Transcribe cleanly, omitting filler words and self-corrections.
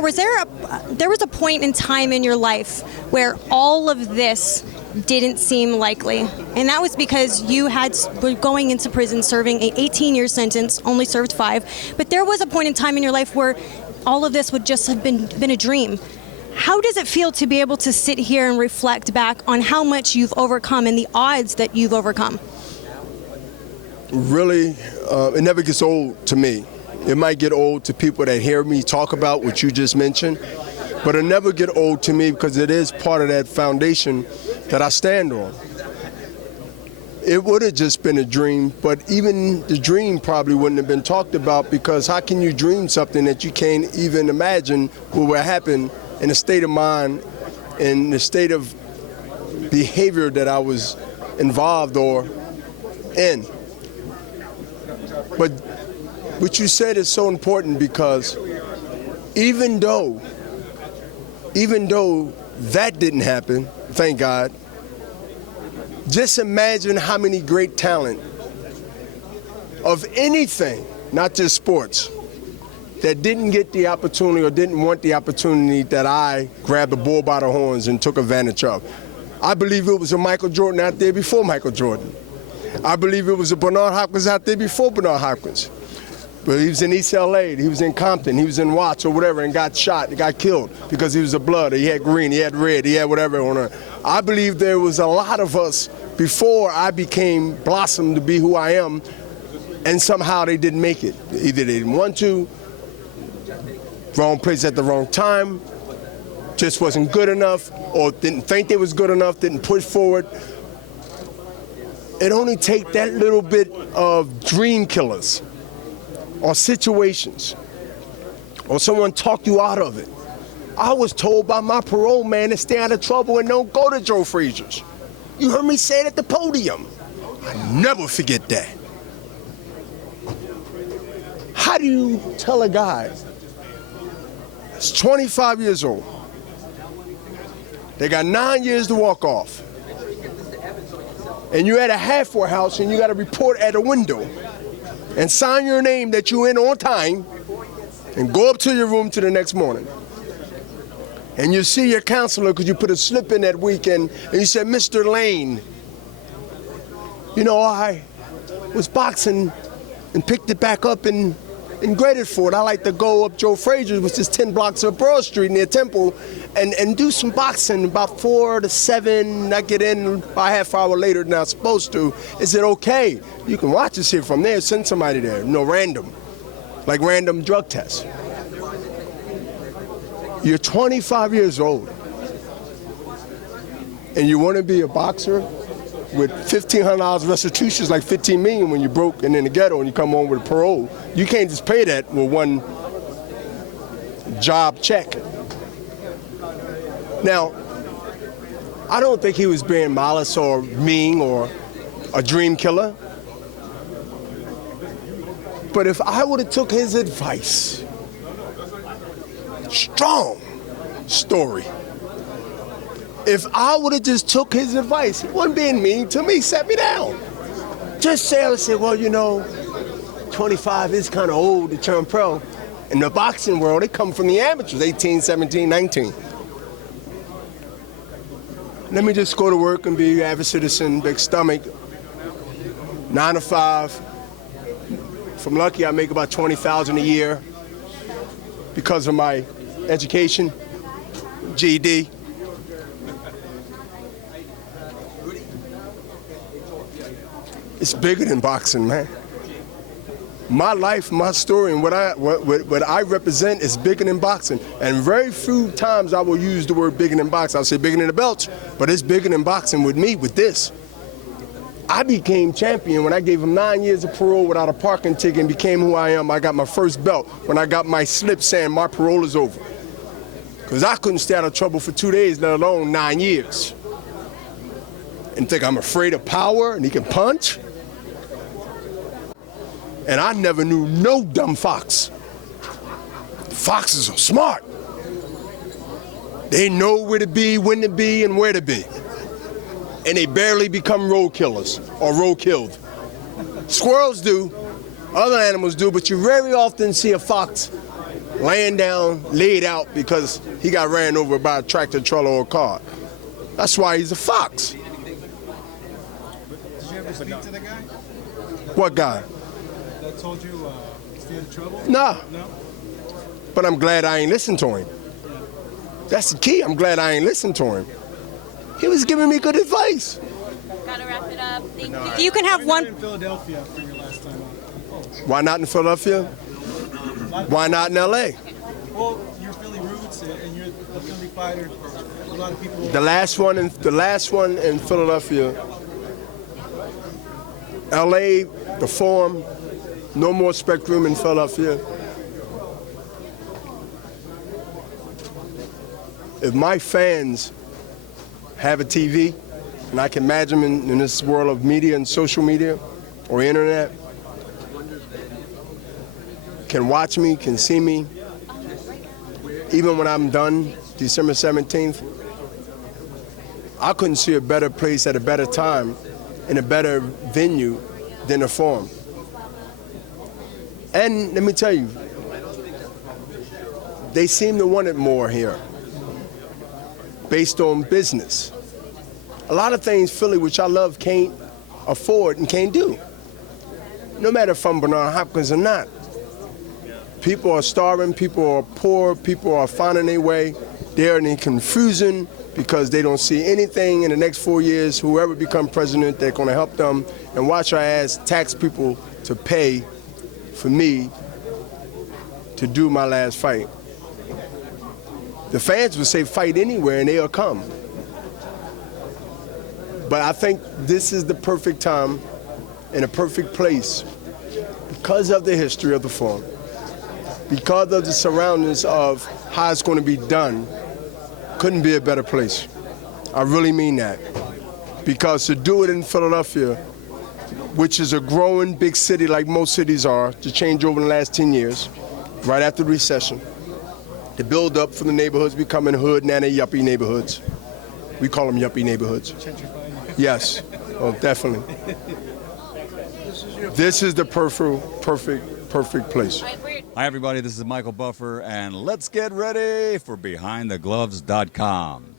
Bernard, there was a point in time in your life where all of this didn't seem likely, and that was because you were going into prison serving a 18-year sentence, only served 5, but there was a point in time in your life where all of this would just have been a dream. How does it feel to be able to sit here and reflect back on how much you've overcome and the odds that you've overcome? Really, it never gets old to me. It might get old to people that hear me talk about what you just mentioned, but it'll never get old to me because it is part of that foundation that I stand on. It would have just been a dream, but even the dream probably wouldn't have been talked about, because how can you dream something that you can't even imagine what would happen in the state of mind, in the state of behavior that I was involved or in. But what you said is so important, because even though that didn't happen, thank God, just imagine how many great talent of anything, not just sports, that didn't get the opportunity or didn't want the opportunity that I grabbed the bull by the horns and took advantage of. I believe it was a Michael Jordan out there before Michael Jordan. I believe it was a Bernard Hopkins out there before Bernard Hopkins. But he was in East LA, he was in Compton, he was in Watts or whatever, and got shot, he got killed because he was a blood, he had green, he had red, he had whatever on her. I believe there was a lot of us before I blossomed to be who I am, and somehow they didn't make it. Either they didn't want to, wrong place at the wrong time, just wasn't good enough, or didn't think they was good enough, didn't push forward. It only takes that little bit of dream killers, or situations, or someone talk you out of it. I was told by my parole man to stay out of trouble and don't go to Joe Frazier's. You heard me say it at the podium. I never forget that. How do you tell a guy that's 25 years old, they got 9 years to walk off, and you're at a halfway house and you got to report at a window and sign your name that you're in on time and go up to your room to the next morning. And you see your counselor because you put a slip in that weekend and you said, Mr. Lane, you know, I was boxing and picked it back up in graded for it. I like to go up Joe Frazier's, which is 10 blocks of Broad Street near Temple, and do some boxing about 4 to 7. I get in about a half hour later than I'm supposed to. Is it okay? You can watch us here from there, send somebody there, random, like random drug tests. You're 25 years old, and you want to be a boxer with $1,500 restitution, is like $15 million when you're broke and in the ghetto and you come home with a parole. You can't just pay that with one job check. Now, I don't think he was being malice or mean or a dream killer. But if I would have took his advice, strong story. If I would have just took his advice, he wasn't being mean to me, set me down. Just say, I would say, well, 25 is kind of old to turn pro. In the boxing world, they come from the amateurs, 18, 17, 19. Let me just go to work and be an average citizen, big stomach, 9 to 5. If I'm lucky, I make about $20,000 a year because of my education, GED. It's bigger than boxing, man. My life, my story, and what I represent is bigger than boxing. And very few times I will use the word bigger than boxing. I'll say bigger than the belts, but it's bigger than boxing with me, with this. I became champion when I gave him 9 years of parole without a parking ticket and became who I am. I got my first belt when I got my slip saying my parole is over. Because I couldn't stay out of trouble for 2 days, let alone 9 years. And think I'm afraid of power and he can punch? And I never knew no dumb fox. Foxes are smart. They know where to be, when to be, and where to be. And they barely become road killers or road killed. Squirrels do, other animals do, but you very often see a fox laying down, laid out because he got ran over by a tractor trailer or a car. That's why he's a fox. Did you ever speak to the guy? What guy? That told you stay out of trouble? Nah. No? But I'm glad I ain't listened to him. That's the key. I'm glad I ain't listened to him. He was giving me good advice. Gotta wrap it up. Thank you. If you can have Why not one. in Philadelphia for your last time out? Why not in Philadelphia? Why not in L.A.? Well, you're Philly roots and you're a Philly fighter. A lot of people. The last one in Philadelphia. L.A. the Forum. No more Spectrum in Philadelphia. If my fans have a TV, and I can imagine in this world of media and social media or internet, can watch me, can see me, even when I'm done, December 17th, I couldn't see a better place at a better time in a better venue than the Forum. And let me tell you, they seem to want it more here, based on business. A lot of things Philly, which I love, can't afford and can't do. No matter if I'm Bernard Hopkins or not. People are starving, people are poor, people are finding their way. They're in confusion because they don't see anything in the next 4 years, whoever become president, they're gonna help them and watch our ass tax people to pay for me to do my last fight. The fans would say fight anywhere and they'll come. But I think this is the perfect time and a perfect place because of the history of the Forum, because of the surroundings of how it's going to be done. Couldn't be a better place. I really mean that. Because to do it in Philadelphia, which is a growing big city like most cities are, to change over in the last 10 years, right after the recession, to build up for the neighborhoods becoming hood, nanny, yuppie neighborhoods. We call them yuppie neighborhoods. Yes, oh, definitely. This is the perfect place. Hi, everybody. This is Michael Buffer, and let's get ready for BehindTheGloves.com.